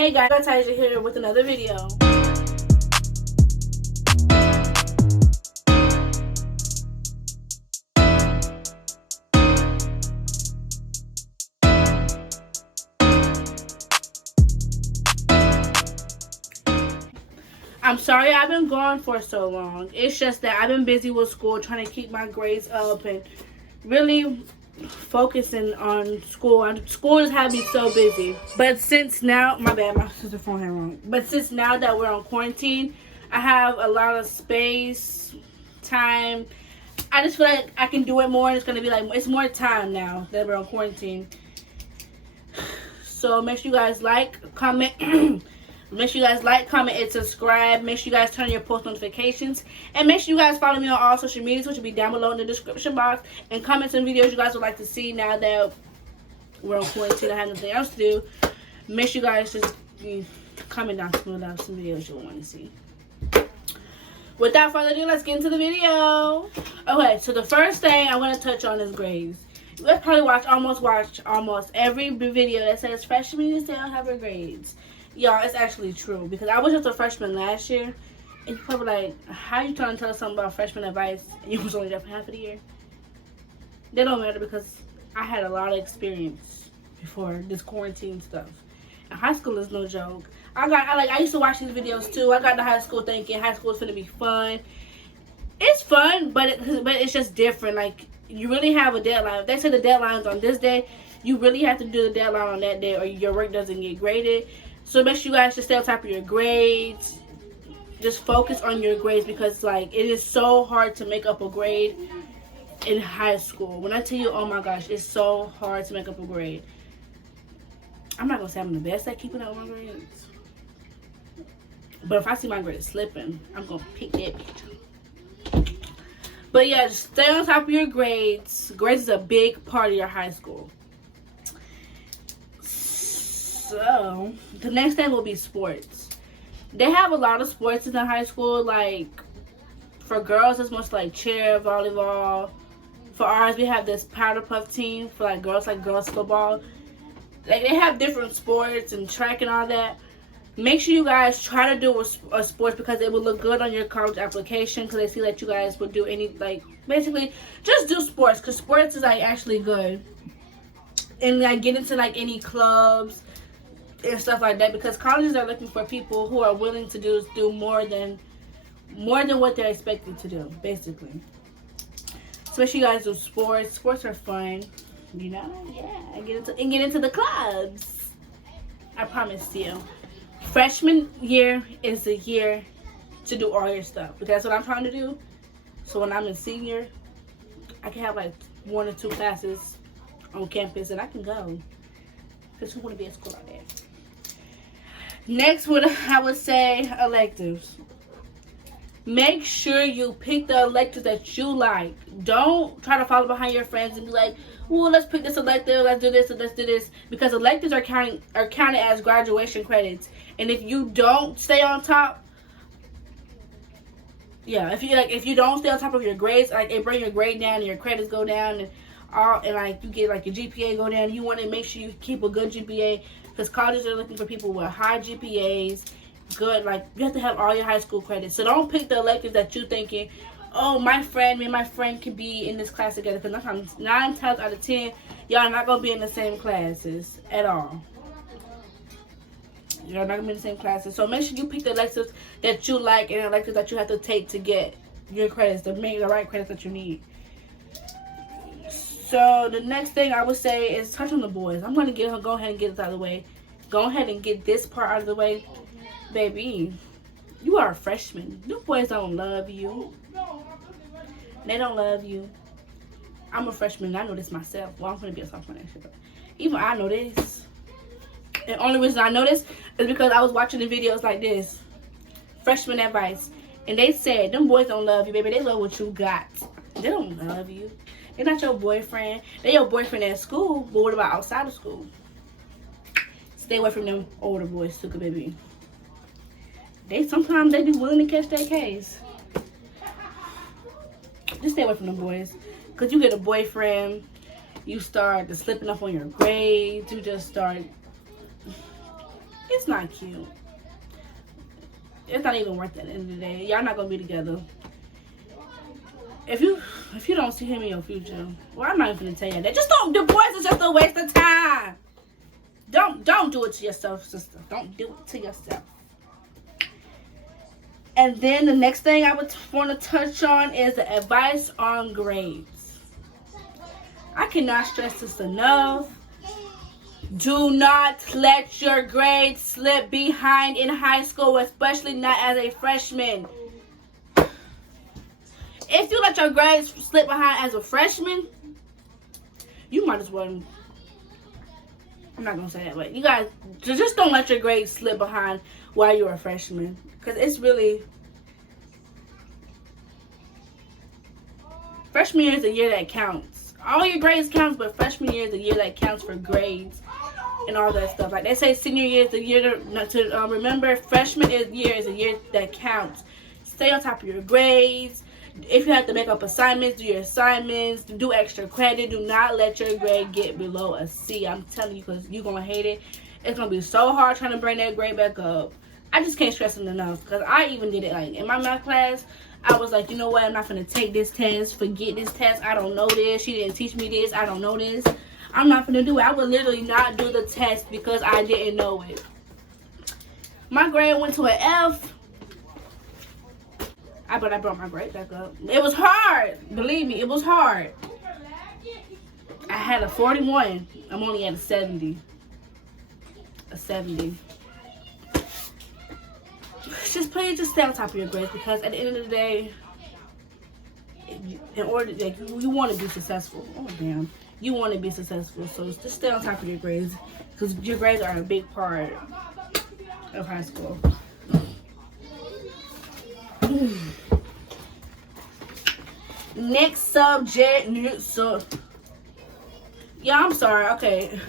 Hey guys, Taja here with another video. I'm sorry I've been gone for so long. It's just that I've been busy with school, trying to keep my grades up and really focusing on school. And school has had me so busy. But since now, my bad, my sister phone had wrong. But since now that we're on quarantine, I have a lot of space, time. I just feel like I can do it more. And it's gonna be like, it's more time now that we're on quarantine. So make sure you guys like, comment. Make sure you guys like, comment, and subscribe. Make sure you guys turn on your post notifications. And make sure you guys follow me on all social medias, which will be down below in the description box. And comment some videos you guys would like to see now that we're on quarantine. I have nothing else to do. Make sure you guys just comment down below some videos you want to see. Without further ado, let's get into the video. Okay, so the first thing I want to touch on is grades. You guys probably watch almost every video that says freshmen still have their grades. Y'all, it's actually true, because I was just a freshman last year, and you're probably like, how you trying to tell us something about freshman advice and you was only there for half of the year? That don't matter, because I had a lot of experience before this quarantine stuff. And high school is no joke. I used to watch these videos too. I got to high school thinking high school is gonna be fun. It's fun, but it's just different. Like, you really have a deadline. If they say the deadline's on this day, you really have to do the deadline on that day, or your work doesn't get graded. So make sure you guys just stay on top of your grades. Just focus on your grades, because like, it is so hard to make up a grade in high school. When I tell you, oh my gosh, it's so hard to make up a grade. I'm not gonna say I'm the best at keeping up with my grades, but if I see my grades slipping, I'm gonna pick that bitch. But yeah, just stay on top of your grades. Grades is a big part of your high school. So, the next thing will be sports. They have a lot of sports in the high school. Like, for girls, it's mostly like cheer, volleyball. For ours, we have this powder puff team. For like girls football. Like, they have different sports and track and all that. Make sure you guys try to do a sports, because it will look good on your college application, because they see that you guys will do any, like, basically, just do sports, because sports is like actually good. And like, get into like any clubs and stuff like that, because colleges are looking for people who are willing to do more than what they're expected to do, basically. So make sure you guys do sports. Sports are fun, you know. Yeah, get into the clubs. I promise you. Freshman year is the year to do all your stuff, because that's what I'm trying to do. So when I'm a senior, I can have like 1 or 2 classes on campus, and I can go, because who want to be at school like that? Next, I would say electives. Make sure you pick the electives that you like. Don't try to follow behind your friends and be like, well, let's pick this elective, let's do this, and let's do this. Because electives are counted as graduation credits. And if you don't stay on top, yeah, if you don't stay on top of your grades, like, it bring your grade down and your credits go down, and like, you get like your GPA go down. You want to make sure you keep a good GPA, because colleges are looking for people with high GPAs. Good, like, you have to have all your high school credits. So don't pick the electives that you thinking, oh, me and my friend can be in this class together, because 9 times out of 10, y'all are not gonna be in the same classes at all. You're not gonna be in the same classes. So make sure you pick the electives that you like, and electives that you have to take to get your credits, to make the right credits that you need. So the next thing I would say is touch on the boys. I'm gonna go ahead and get this out of the way. Go ahead and get this part out of the way. Baby, you are a freshman. The boys don't love you. They don't love you. I'm a freshman. I know this myself. Well, I'm gonna be a sophomore next year, but even I know this. And the only reason I know this is because I was watching the videos like this, freshman advice, and they said them boys don't love you, baby. They love what you got. They don't love you. They're not your boyfriend. They're your boyfriend at school, but what about outside of school? Stay away from them older boys, too, baby. Sometimes they be willing to catch that case. Just stay away from them boys. Because you get a boyfriend, you start slipping up on your grades, you just start It's not cute. It's not even worth it at the end of the day. Y'all not gonna be together. If you don't see him in your future, well, I'm not even gonna tell you that. Just don't. Divorce is just a waste of time. Don't do it to yourself, sister. Don't do it to yourself. And then the next thing I would want to touch on is the advice on grades. I cannot stress this enough. Do not let your grades slip behind in high school, especially not as a freshman. If you let your grades slip behind as a freshman, you might as well. I'm not gonna say that, but you guys just don't let your grades slip behind while you're a freshman, because it's really, freshman year is the year that counts. All your grades counts, but freshman year is the year that counts for grades and all that stuff. Like they say, senior year is the year to remember. Freshman year is the year that counts. Stay on top of your grades. If you have to make up assignments, do your assignments, do extra credit. Do not let your grade get below a C. I'm telling you, because you're going to hate it. It's going to be so hard trying to bring that grade back up. I just can't stress it enough, because I even did it. Like in my math class, I was like, you know what? I'm not going to take this test. Forget this test. I don't know this. She didn't teach me this. I don't know this. I'm not going to do it. I would literally not do the test because I didn't know it. My grade went to an F. But I brought my grade back up. It was hard. Believe me, it was hard. I had a 41. I'm only at a 70. A 70. Just stay on top of your grades, because at the end of the day, in order to, you want to be successful. Oh damn. You want to be successful, so just stay on top of your grades, because your grades are a big part of high school. Next subject. Yeah, I'm sorry. Okay,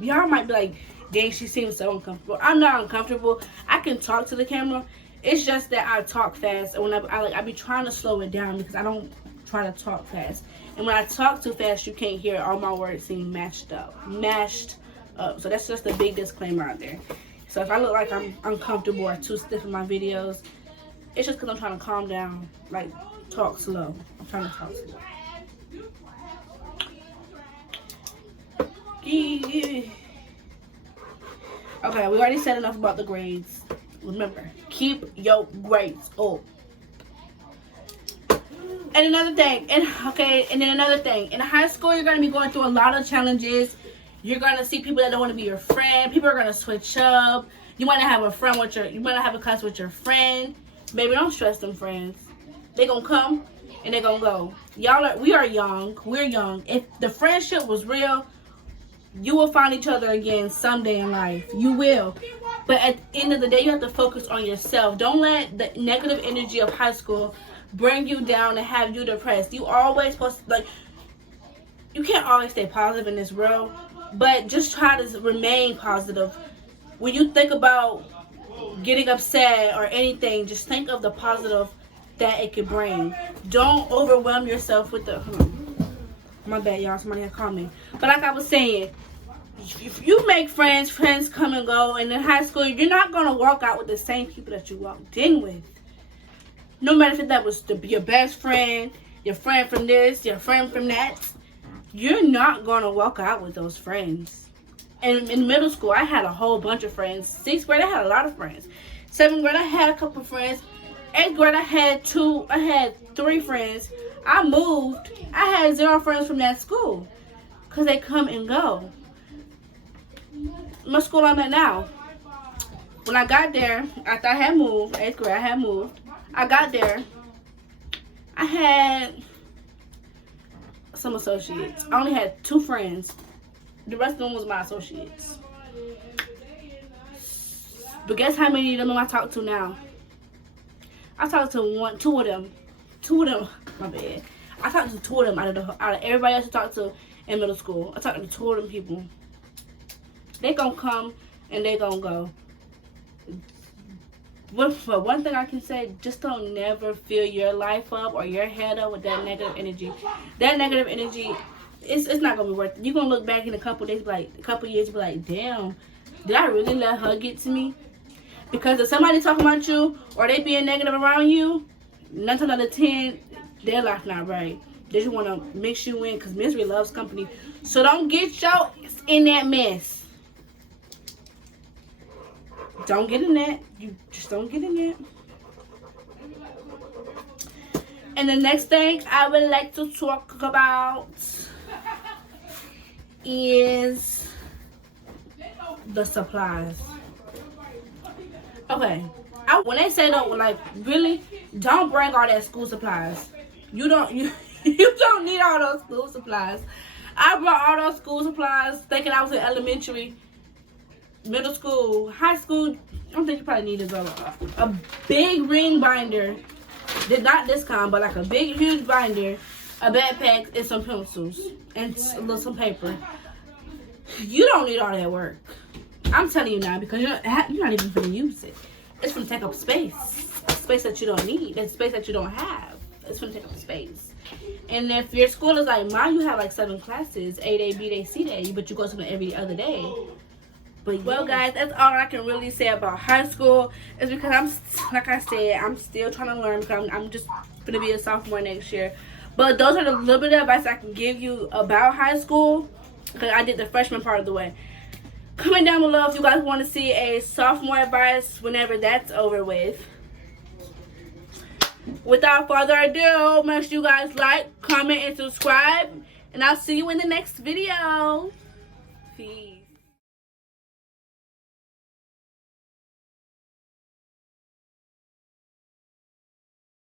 y'all might be like, dang, she seems so uncomfortable. I'm not uncomfortable. I can talk to the camera. It's just that I talk fast, and when I be trying to slow it down, because I don't try to talk fast. And when I talk too fast, you can't hear all my words seem mashed up. So that's just a big disclaimer out there. So if I look like I'm uncomfortable or too stiff in my videos, it's just because I'm trying to calm down, like talk slow. I'm trying to talk slow. Yeah. Okay, we already said enough about the grades. Remember, keep your grades up. And another thing, in high school, you're going to be going through a lot of challenges. You're going to see people that don't want to be your friend. People are going to switch up. You might not have a class with your friend. Baby, don't stress them friends. They going to come and they going to go. We are young. We're young. If the friendship was real, you will find each other again someday in life. You will. But at the end of the day, you have to focus on yourself. Don't let the negative energy of high school bring you down and have you depressed. You always supposed to, you can't always stay positive in this world, but just try to remain positive. When you think about getting upset or anything, just think of the positive that it could bring. Don't overwhelm yourself with the, my bad, y'all, somebody had called me. But like I was saying, if you make friends come and go, and in high school, you're not going to walk out with the same people that you walked in with. No matter if that was your best friend, your friend from this, your friend from that, you're not going to walk out with those friends. And in middle school, I had a whole bunch of friends. 6th grade, I had a lot of friends. 7th grade, I had a couple of friends. 8th grade, I had 3 friends. I moved. I had 0 friends from that school, because they come and go. My school I'm at now, when I got there, after I had moved, 8th grade, I had moved. I got there, I had some associates. I only had 2 friends. The rest of them was my associates. But guess how many of them I talk to now? I talked to 2 of them. 2 of them, my bad. I talked to 2 of them out of everybody else I talked to in middle school. I talked to 2 of them people. They gonna come and they gonna go. But for one thing I can say, just don't never fill your life up or your head up with that negative energy. That negative energy, it's not gonna be worth it. You're gonna look back in a couple days, a couple years, be like, damn, did I really let her get to me? Because if somebody talking about you or they being negative around you, 9 times out of 10, their life not right. They just want to mix you in because misery loves company. So don't get your in that mess. Don't get in that. You just don't get in that. And the next thing I would like to talk about is the supplies. Okay, when they say don't, like, really, don't bring all that school supplies. You don't need all those school supplies. I brought all those school supplies thinking I was in elementary, middle school, high school. I don't think you probably need a big ring binder. Not this kind, but like a big, huge binder, a backpack, and some pencils, and some paper. You don't need all that work. I'm telling you now, because you're not even going to use it. It's going to take up space. Space that you don't need. It's space that you don't have. It's going to take up space. And if your school is like mine, you have like 7 classes, A day, B day, C day, but you go to them every other day. But well, guys, that's all I can really say about high school. Is because like I said, I'm still trying to learn because I'm just going to be a sophomore next year. But those are the little bit of advice I can give you about high school, because I did the freshman part of the way. Comment down below if you guys want to see a sophomore advice whenever that's over with. Without further ado, make sure you guys like, comment, and subscribe. And I'll see you in the next video. Peace.